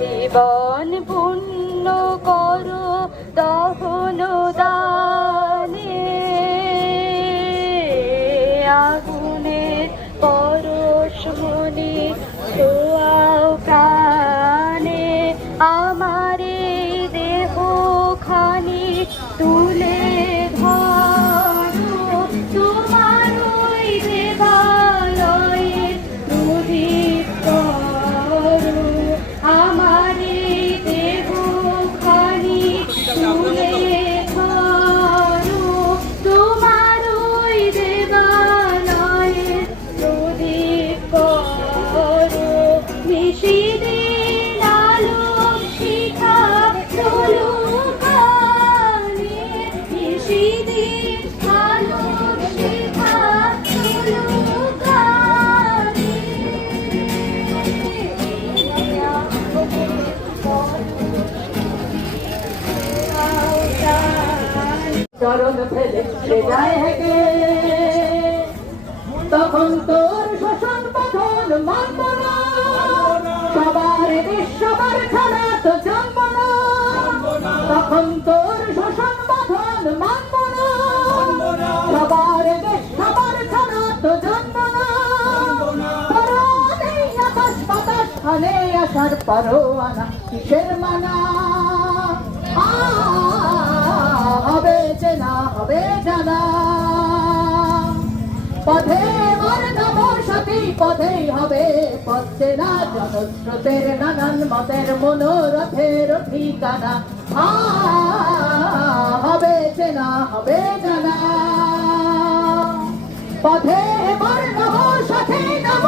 জীবন পূর্ণ করো দহন দানে, আগুনের পরশ মনে ছোঁয়াও প্রাণে, আমার এই দেহ খানি তুলে ধরো, তোমার ওই দেবালয়ের প্রদীপ করো, আমার এই দেহ খানি তুলে ধরো, তোমার ওই দেবালয়ের প্রদীপ করো, নিশিদিন আলোক শিখা প্রলোভনে, নিশিদিন আলোক শিখা প্রলোভনে। চরণ ফেলে সে যায় হেঁটে, তখন তোর শোষণ পথন মানব না, সবার দেশ সবার খেলা তো জানব না, তখন তোর শোষণ পথন মানব না, সবার দেশ সবার খেলা তো জানব না, পরোয়ানে আকাশ বাতাস খানে আসার পরোয়ানা কিসের মানা, হবে চেনা হবে জানা, পথে মোর নব সাথী পথেই হবে পথ চেনা, জনস্রোতের নানান মতের মনোরথের ঠিকানা, হবে চেনা হবে জানা, পথে মোর নব সাথী নব।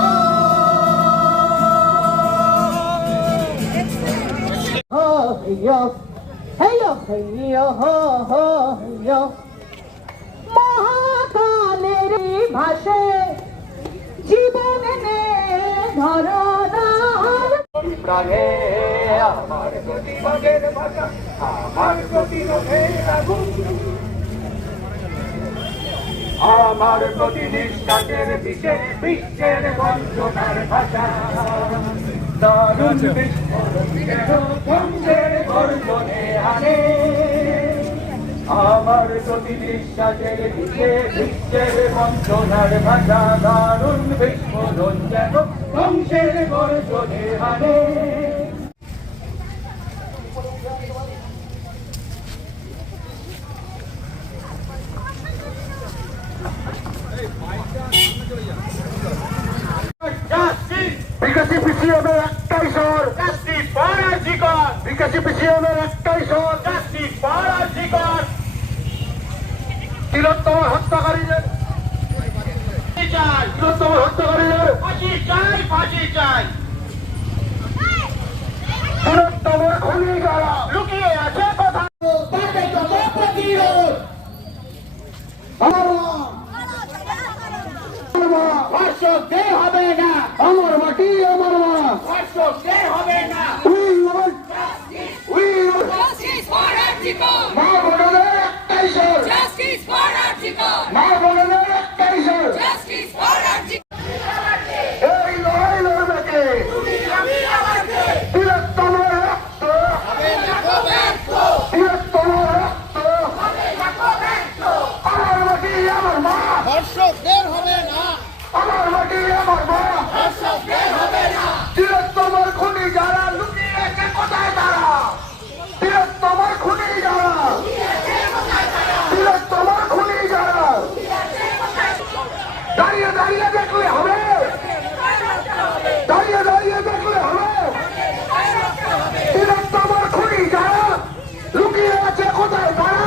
মহাকালের ভাষে জীবনে ধরনার প্রাণে, আমার প্রতিবাদের ভাষা আমার প্রতিরোধের আগুন, আমার প্রতিনিষ্ঠাদের দিকে বিশ্বের বঞ্চনার ভাষা, দারুণ বিস্ফোরণের গর্জনে আনে, আমার প্রতিনিষ্ঠাদের দিকে বিশ্বের বঞ্চনার ভাষা, দারুণ বিস্ফোরণ যেন ধ্বংসের গর্জনে আনে। বিকাশী পিছিয়ে একটাই স্বর, বিকাশী পিছিয়ে একটাই স্বর, তিলোত্তম হত্যাকারীদের ফাঁসি চাই, ফাঁসি চাই, তিলোত্তম খুনি যারা লুকিয়ে আছে কোথায়, ভাষ্যকে হবে না, আমার মাটি আমার মা, ভাষ্যকে হবে না, মা বোনেদের একটাই স্বর, মা বোনেদের একটাই স্বর, এই লড়াই লড়বে কে, তিলোত্তম রক্ত, তিলোত্তম রক্ত, আমার মাটি আমার মা, ধর্ষকদের হবে না, আমার মাটি আমার মা, ধর্ষকদের হবে না, তিলোত্তমের খুনি যারা লুকিয়ে আছে কোথায় তারা, তিলোত্তমের খুনি যারা, তিলোত্তমের খুনি যারা, দাঁড়িয়ে দাঁড়িয়ে দেখলে হবে, দাঁড়িয়ে দাঁড়িয়ে দেখলে হবে, তিলোত্তমের খুনি যারা লুকিয়ে আছে কোথায় তারা।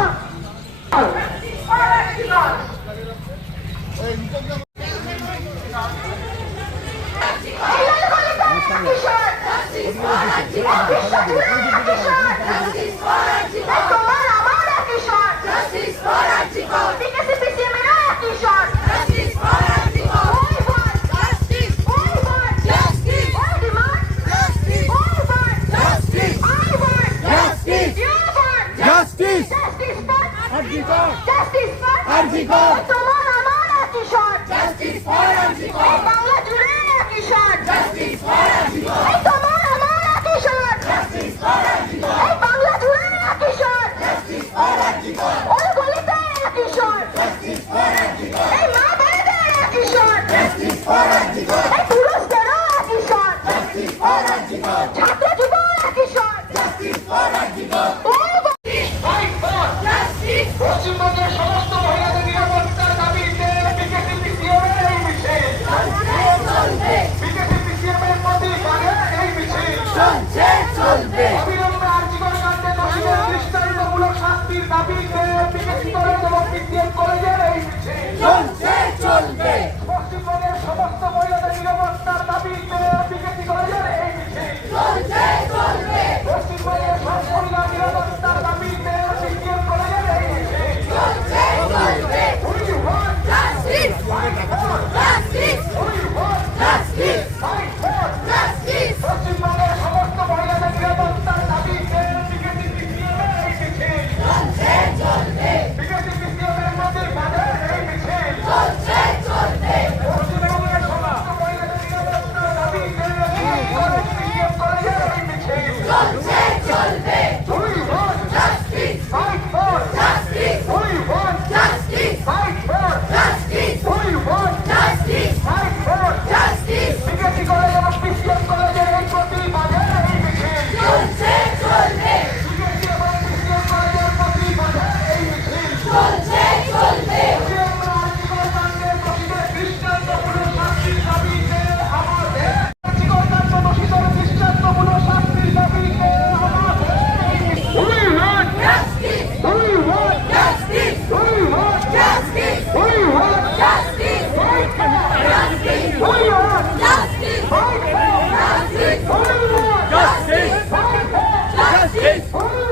বাংলা জুড়ে একই শট, ছাত্র যুব একই স্বর। পশ্চিমবঙ্গের সমস্ত মহিলাদের নিরাপত্তার দাবিতে বিকেসিপিসিএমের এই মিছিল। বিকেসিপিসিএমের প্রতিবাদে এই মিছিল। অবিলম্বে আর্জিকর কাণ্ডে দোষীদের দৃষ্টান্তমূলক শাস্তির দাবিতে বিকেসি কলেজ এবং পিসিএম কলেজের এই মিছিল। পশ্চিমবঙ্গের সমস্ত মহিলাদের নিরাপত্তার দাবিতে বিকেসি কলেজের এই মিছিল। পশ্চিমবঙ্গের সব মহিলা নিরাপত্তার দাবিতে পিসিএম কলেজের এই মিছিল। We want Justice! fight for Justice! we want Justice! fight for Justice! পশ্চিমবঙ্গের সমস্ত মহিলাদের নিরাপত্তার দাবিতে বিকেসি পিসিএমের এই মিছিল। বিকেসি পিসিএমের প্রতিবাদে এই মিছিল। পশ্চিমবঙ্গের সমস্ত মহিলাদের নিরাপত্তার দাবিতে পিসিএম কলেজের এই মিছিল। We want Justice! fight for Justice! we want Justice! fight for Justice! we want Justice! fight for Justice! BKC college এবং পিসিএম কলেজের এই প্রতিবাদে এই মিছিল। বিকেসি এবং পিসিএম কলেজের প্রতিবাদে এই মিছিল। পশ্চিমবঙ্গের আর্জিকর কাণ্ডের দোষীদের দৃষ্টান্তমূলক শাস্তির দাবিতে আমাদের আর্জিকর কাণ্ড দোষীদের দৃষ্টান্তমূলক শাস্তির দাবিতে আমাদের এই মিছিল। We want Justice! we want Justice! we want Justice! we want Justice! fight for Justice! we want Justice! fight for Justice! we want Justice! fight for Justice! we want Justice!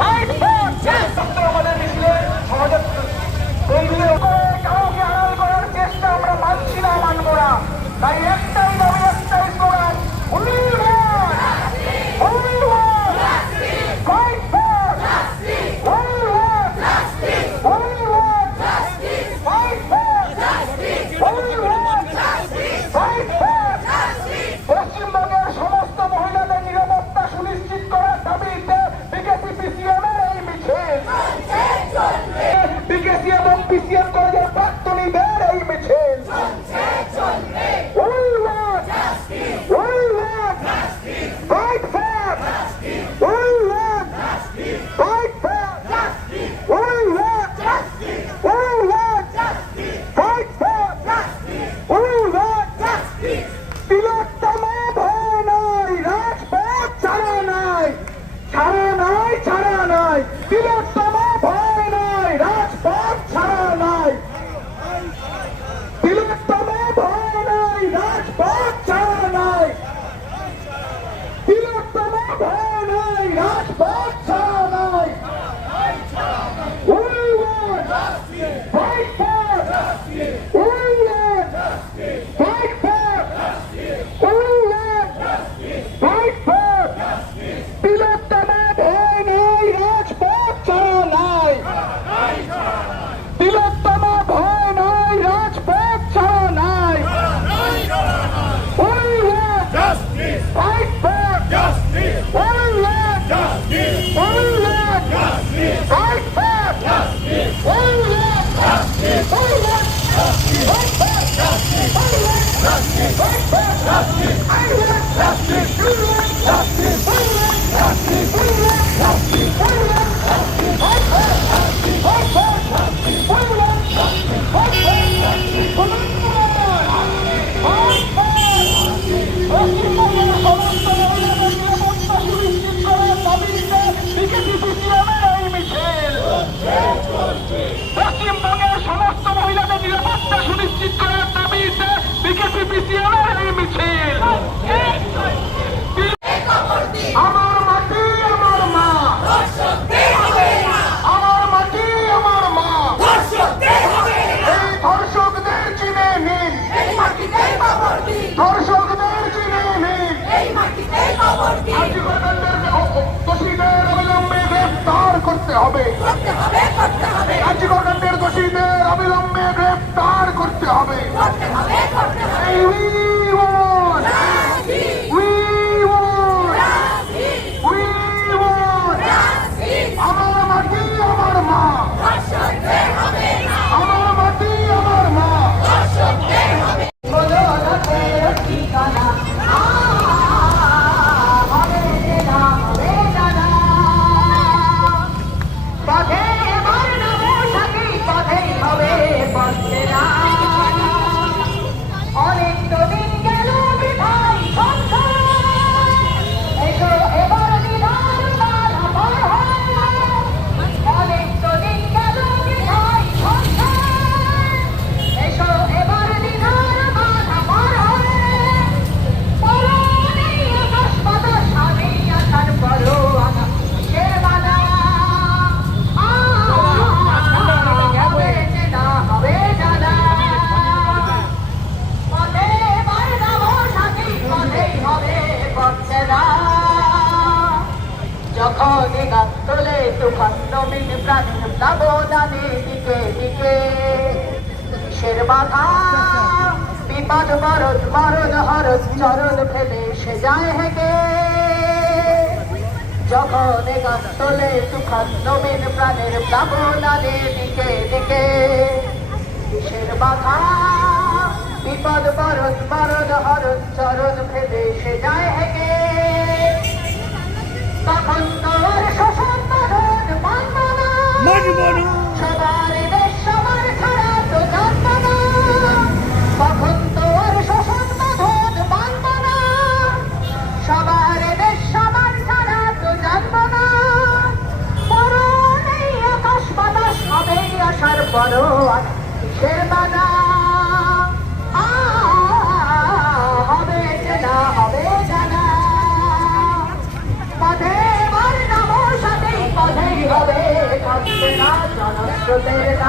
fight for Justice! কাউকে আড়াল করার চেষ্টা আমরা মানছি না, মানবো না। তাই একটাই দাবি, একটাই slogan, We want! We want! Fight for! We want! We want! Fight for! We want! Fight for! পশ্চিমবঙ্গের সমস্ত মহিলাদের নিরাপত্তা সুনিশ্চিত করার দাবিতে বিকেসি পিসিএমের এই মিছিল। বিকেসি এবং পিসিএম কলেজের প্রাক্তনীদের এই মিছিল। We want! We want! Fight for! We want! Fight for! We want! We want! Fight for! We want! তিলোত্তমা ভয় নাই, রাজপথ ছাড়া নাই, ছাড়া নাই, ছাড়া নাই। তিলোত্তমা ভয় নাই, রাজপথ ছাড়া নাই। তিলোত্তমা ভয় নাই, রাজপথ ছাড়া নাই। তিলোত্তমা ভয় নাই, রাজপথ ছাড়া নাই। We want! Fight for! We want! Fight for! We want! Fight for! তিলোত্তমা ভয় নাই, রাজপথ ছাড়া নাই। তিলোত্তমা ভয় নাই, রাজপথ ছাড়া নাই। We want! Fight for! We want! We want! Fight for! We want! We want! Fight for! We want! Fight for! I want! You want! We want! We want! We want! Fight for! Fight for! We want! Fight for! Come on! Fight for! পশ্চিমবঙ্গের সমস্ত মহিলাদের নিরাপত্তা সুনিশ্চিত করার দাবিতে BKC পিসিএমের এই মিছিল। পশ্চিমবঙ্গের সমস্ত মহিলাদের নিরাপত্তা সুনিশ্চিত করার দাবিতে বিকেসি পিসিএমের এই মিছিল। আমার মাটি আমার মা, আমার মাটি আমার মা, এই ধর্ষকদের চিনে নিন, ধর্ষকদের চিনে নিন। আর্জিকর কাণ্ডের করতে হবে কার্যকর্তাদের দোষীদের অবিলম্বে গ্রেফতার করতে হবে আমার মাটি আমার মা আমার মাটি আমার মা বলো না ফের ঠিকানা হবে না হবে জানা পথে এবার নবো সাথী পথেই হবে বসে না অনেক তো দিন গেল বিধাই সংসার এসো এবার বিধান বাধা পার হয় অনেক তো দিন গেল বিধাই সংসার এসো এবার বিধান বাধা পার হয় বলো নেই আকাশ বাতাস আমি আসার বলো আনা সে বাধা হবে না হবে জানা পথে এবার নবো সাথী পথেই হবে বসে না যখন গান তোলে তুফান নবীন প্রাণীর প্লাবনানে দিকে দিকে কিসের বাধা বিপদ মরণ মরণ হরণ চরণ ফেলে সে যায় হেগে যখন গান তোলে তুফান নবীন প্রাণের প্লাবনানে দিকে দিকে কিসের বাধা বিপদ মরণ মরণ হরণ চরণ ফেলে সে যায় হেগে তখন তোর শোষণ বাঁধন মানব না সবার দেশ সবার ছাড়া তো জানব না তখন তোর শোষণ বাঁধন মানব না সবার দেশ সবার ছাড়া তো জানব না বড় নেই আকাশ বাতাস হবে আসার বড় কিসের বাধা হবে না হবে জানা পথে এবার নবো সাথী পথেই হবে থাকবে না জনস্রোতের না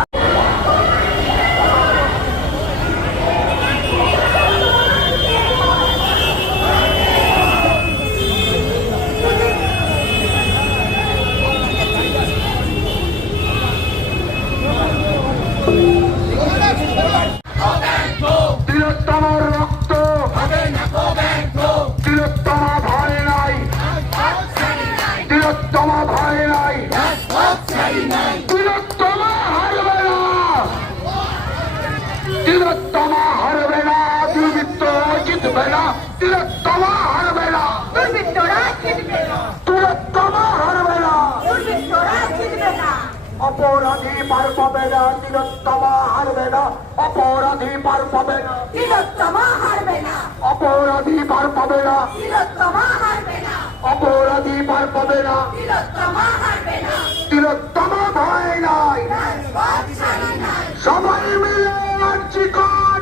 তিলোত্তমার রক্ত তিলোত্তমা ভয় নাই তিলোত্তমা ভয় নাই তিলোত্তমা হারবে না তিলোত্তমা হারবে না দুর্বৃত্ত জিতবে না তিলোত্তমা হারবে না দুর্বৃত্তরা জিতবে না তিলোত্তমা হারবে না দুর্বৃত্তরা জিতবে না অপরাধী পার পাবে না তিলোত্তমা হারবে না অপরাধী পার পাবে না তিলোত্তমা হারবে না অপরাধী পার পাবে না তিলোত্তমা হারবে না অপরাধী পার পাবে না তিলোত্তমা হারবে না তিলোত্তমা ভয় নাই রাজপথ ছাড়ি নাই সবাই মিলে আর্জি কর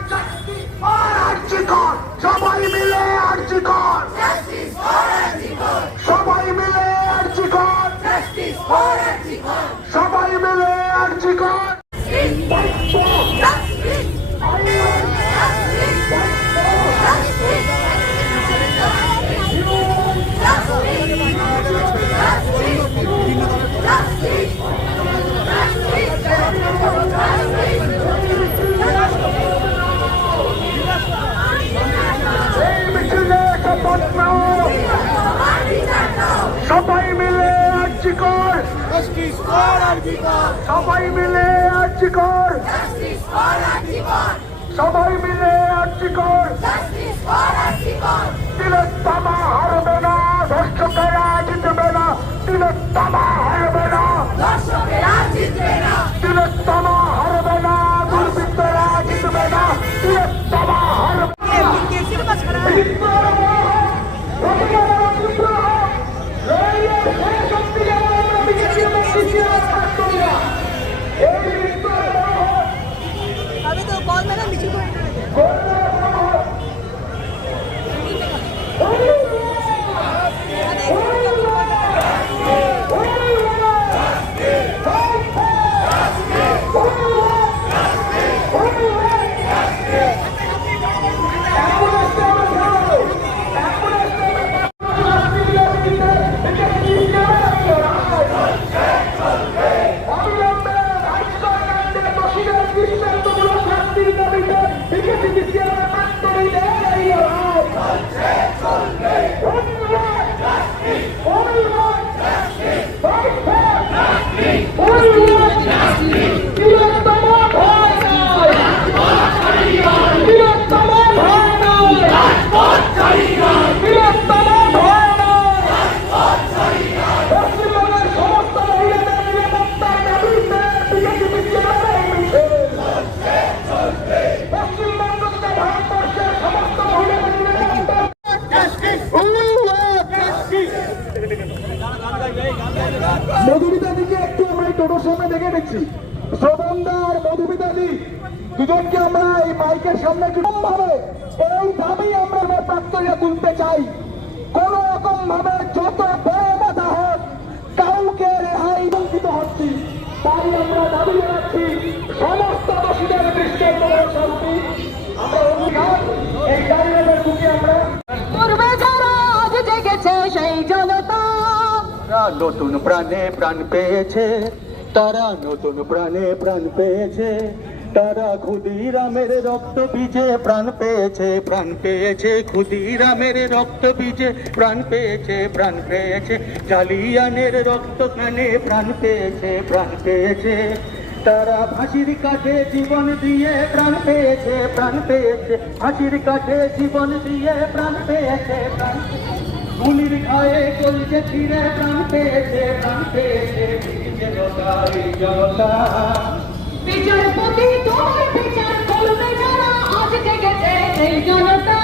আর্জি কর সবাই মিলে আর্জি কর জাস্টিস ফর আরজিকর সবাই মিলে আর্জি কর জাস্টিস ফর আরজিকর সবাই মিলে আর্জি কর জাস্টিস এই মিছিলে শপথ নাও সবাই মিলে আর্জি কর সবাই মিলে আর্জি কর সবাই মিলে আর্জি কর তিলোত্তমা হারবে না দর্শকেরা জিতবে না তিলোত্তমা হারবে না তিলোত্তমা হারবে না দুর্বৃত্তরা জিতবে না তিলোত্তমা হারবে আমি তো বল মেলা মিছিল করে না মধুমিতাদিকে একটু আমরা এই টোটোর সামনে দেখে নিচ্ছি। শ্রবণদা আর মধুমিতাদি দুজনকে আমরা এই মাইকের সামনে ভাবে এই দাবি আমরা আমার প্রাক্তনীরা তুলতে চাই। কোন রকম ভাবে যত বড় কথা হোক কাউকে রেহাই বঞ্চিত হচ্ছি, তাই আমরা দাবি জানাচ্ছি সমস্ত দোষীদের দৃষ্টান্তমূলক শাস্তি। আমরা অধিকার এই দাবির বুকে আমরা পূর্বে যারা আজ জেগেছে সেই জনতা, তারা নতুন প্রাণে প্রাণ পেয়েছে, তারা নতুন প্রাণে প্রাণ পেয়েছে, তারা ক্ষুদিরামের রক্ত বীজে প্রাণ পেয়েছে, প্রাণ পেয়েছে ক্ষুদিরামের রক্ত বীজে প্রাণ পেয়েছে, প্রাণ পেয়েছে জালিয়ানের রক্ত স্নানে প্রাণ পেয়েছে, প্রাণ পেয়েছে। তারা ফাঁসির কাঠে জীবন দিয়ে প্রাণ পেয়েছে, প্রাণ পেয়েছে ফাঁসির কাঠে জীবন দিয়ে প্রাণ পেয়েছে, প্রাণ গুলির খায়ে চলছে ফিরে প্রাণ পেয়েছে, প্রাণ পেয়েছে জনতা। বিচারপতি তোমার বিচার করবে যারা আজ জেগেছে সেই জনতা,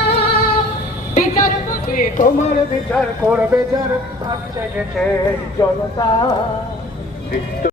বিচারপতি তোমার বিচার করবে যার ভাবছে গেছে জনতা।